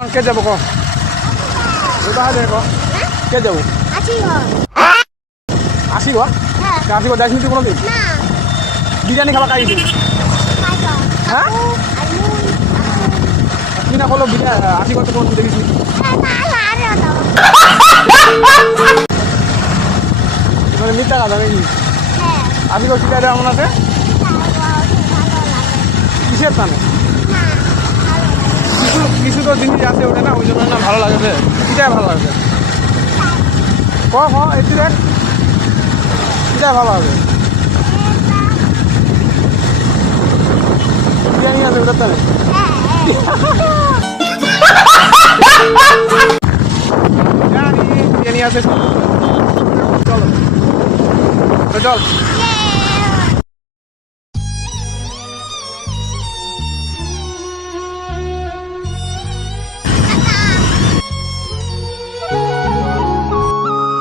কে যাবো কো কে যাবো আসি গো আসি গো দেখ কোনো দিন বিরিয়ানি খাওয়া খাইছি হ্যাঁ কি না বলো আসি কত কোনো দেখিস মানে মিথ্যা কথা নাকি আসি কো শিকারে এমন আছে কিসের টানে কিছু তো জিনিস আছে ওটা না ওই জন্য না ভালো লাগবে এটাই ভালো লাগবে এটি দেখ এটাই ভালো হবে বিরিয়ানি আছে ওটার টানে বিরিয়ানি আছে চল